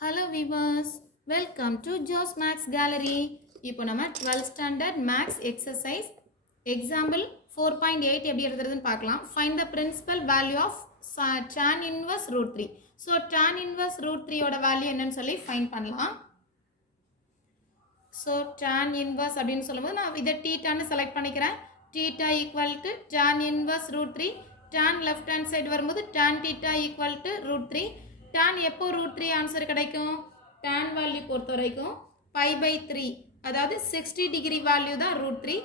Hello viewers, welcome to ஜோஸ் மேக்ஸ் gallery. இப்போ நம்ம 12th standard maths exercise example 4.8 எப்படி எழுதுறதுன்னு பார்க்கலாம். Find the principal value of tan inverse root 3. So tan inverse root 3யோட வேல்யூ என்னன்னு சொல்லி ஃபைண்ட் பண்ணலாம். ஸோ tan இன்வர்ஸ் அப்படின்னு சொல்லும்போது நான் இதை டீட்டான்னு செலக்ட் பண்ணிக்கிறேன். Theta equal to tan inverse root 3. tan left hand side வரும்போது tan theta equal to root 3. tan எப்போ ரூட் 3 ஆன்சர் கிடைக்கும்? tan வேல்யூ பொறுத்த வரைக்கும் பை பை 3, அதாவது 60 டிகிரி வேல்யூ தான் ரூட் 3.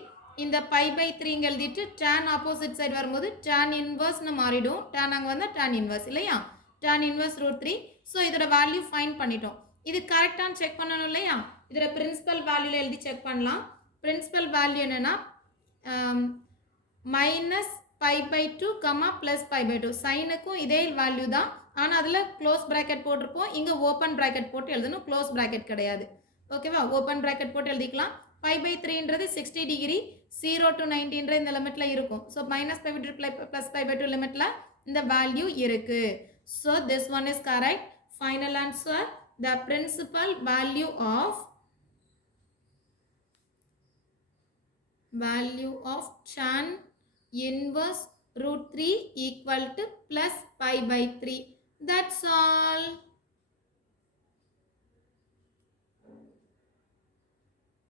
இந்த பை பை 3 எழுதிட்டு tan ஆப்போசிட் சைடு வரும்போது tan இன்வர்ஸ்னு மாறிடும். tan அங்கே வந்தால் tan இன்வர்ஸ் இல்லையா? tan inverse root 3. ஸோ இதோட வேல்யூ ஃபைண்ட் பண்ணிட்டோம். இது கரெக்டானு செக் பண்ணணும் இல்லையா? இதோட பிரின்சிபல் வேல்யூவில் எழுதி செக் பண்ணலாம். பிரின்சிபல் வேல்யூ என்னென்னா minus pi pi 2 comma plus pi pi 2. சைனுக்கும் இதே வேல்யூ தான், ஆனால் அதில் க்ளோஸ் ப்ராக்கெட் போட்டிருப்போம். இங்கே ஓப்பன் ப்ராக்கெட் போட்டு எழுதணும், க்ளோஸ் ப்ராக்கெட் கிடையாது. ஓகேவா? ஓப்பன் ப்ராக்கெட் போட்டு எழுதிக்கலாம். பை பை 3ன்றது 60 டிகிரி, 0 to 90ன்ற இந்த லிமிட்டில் இருக்கும். So minus pi pi 2 plus pi pi 2 லிமிட்டில் இந்த வேல்யூ இருக்குது. So this one is correct. Final answer, the principal value of tan inverse root 3 equal to plus pi by 3. That's all.